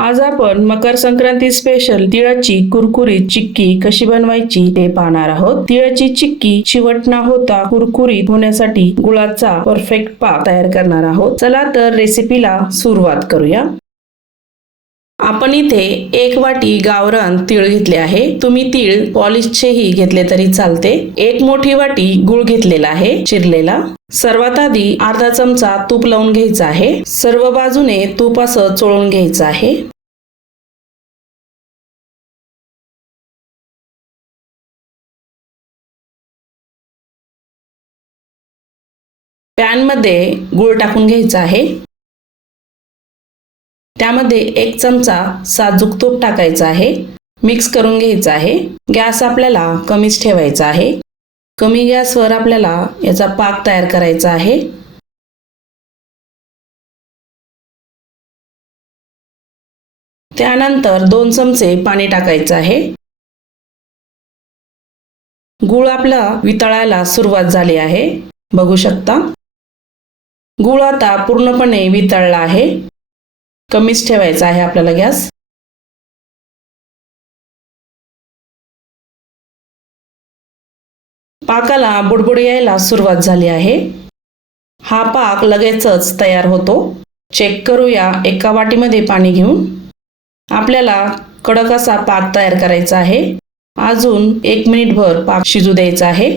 आज आपण मकर संक्रांती स्पेशल तिळाची कुरकुरीत चिक्की कशी बनवायची ते पाहणार आहोत. तिळाची चिक्की चिवट न होता कुरकुरीत होण्यासाठी गुळाचा परफेक्ट पाक तयार करणार आहोत. चला तर रेसिपीला सुरुवात करूया. आपण इथे एक वाटी गावरान तीळ घेतले आहे. तुम्ही तीळ पॉलिशचेही घेतले तरी चालते. एक मोठी वाटी गुळ घेतलेला आहे चिरलेला. सर्वात आधी अर्धा चमचा तूप लावून घ्यायचा आहे. सर्व बाजूने तूप असं चोळून घ्यायचं आहे. पॅनमध्ये गूळ गुळ टाकून घ्यायचा आहे. त्यामध्ये एक चमचा साजूक तूप टाकायचा आहे. मिक्स करून घ्यायचा आहे. गॅस आपल्याला कमीच ठेवायचा आहे. कमी गॅसवर आपल्याला याचा पाक तयार करायचा आहे. त्यानंतर दोन चमचे पाणी टाकायचं आहे. गुळ आपला वितळायला सुरुवात झाली आहे. बघू शकता. गुळ आता पूर्णपणे वितळला आहे. कमीच ठेवायचा आहे आपल्याला गॅस. पाकाला बुडबुड यायला सुरुवात झाली आहे. हा पाक लगेचच तयार होतो. चेक करूया एका वाटीमध्ये पाणी घेऊन. आपल्याला कडक असा पाक तयार करायचा आहे. अजून एक मिनिटभर पाक शिजू द्यायचा आहे.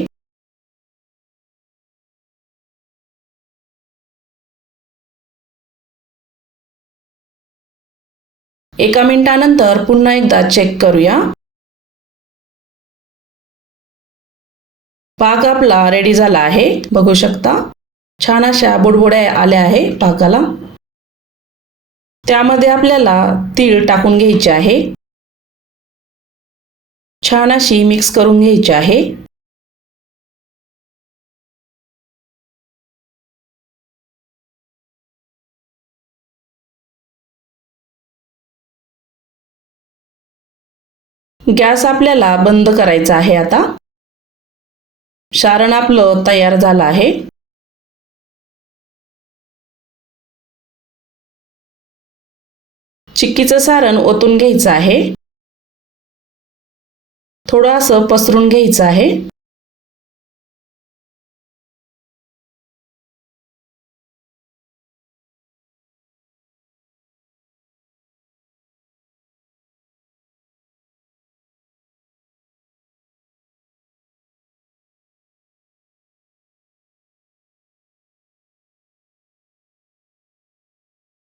एका मिनिटानंतर पुन्हा एकदा चेक करूया. पाक आपला रेडी झाला आहे. बघू शकता. छान अशा बुडबुड्या आल्या आहे पाकाला त्यामध्ये आपल्याला तीळ टाकून घ्यायचे आहे. छान अशी मिक्स करून घ्यायची आहे. गॅस आपल्याला बंद करायचा आहे आता. सारण आपलं तयार झालं आहे. चिक्कीचं सारण ओतून घ्यायचं आहे. थोडं असं पसरून घ्यायचं आहे.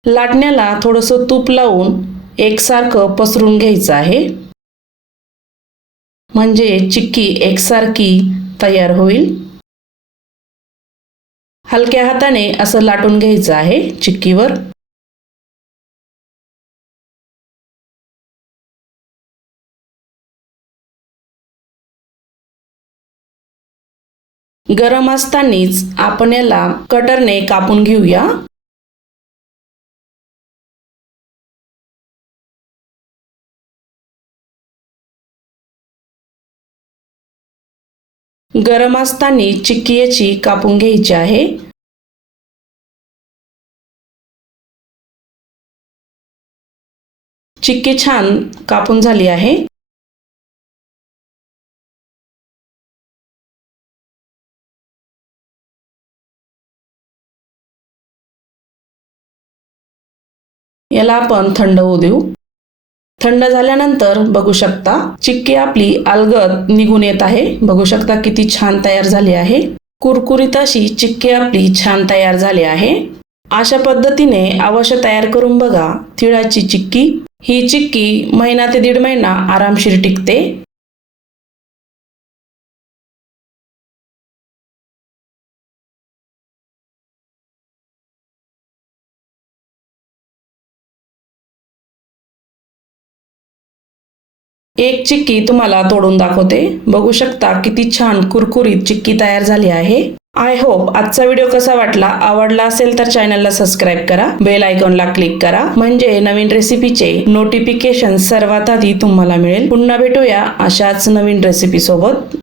लाटण्याला थोडंसं तूप लावून एकसारखं पसरून घ्यायचं आहे. म्हणजे चिक्की एकसारखी तयार होईल. हलक्या हाताने असं लाटून घ्यायचं आहे चिक्कीवर. गरम असतानाच आपण याला कटरने कापून घेऊया. गरम असताना चिक्की याची कापून घ्यायची आहे. चिक्की छान कापून झाली आहे. याला आपण थंड होऊ देऊ. थंड झाल्यानंतर बघू शकता चिक्की आपली अलगद निघून येत आहे. बघू शकता किती छान तयार झाली आहे. कुरकुरीत अशी चिक्की आपली छान तयार झाली आहे. अशा पद्धतीने अवश्य तयार करून बघा तिळाची चिक्की. ही चिक्की महिना ते दीड महिना आरामशीर टिकते. एक चिक्की तुम्हाला तोडून दाखवते. बघू शकता किती छान कुरकुरीत चिक्की तयार झाली आहे. आय होप आजचा व्हिडिओ कसा वाटला आवडला असेल तर चॅनलला सबस्क्राईब करा बेल आयकॉनला क्लिक करा. म्हणजे नवीन रेसिपीचे नोटिफिकेशन सर्वात आधी तुम्हाला मिळेल. पुन्हा भेटूया अशाच नवीन रेसिपी सोबत.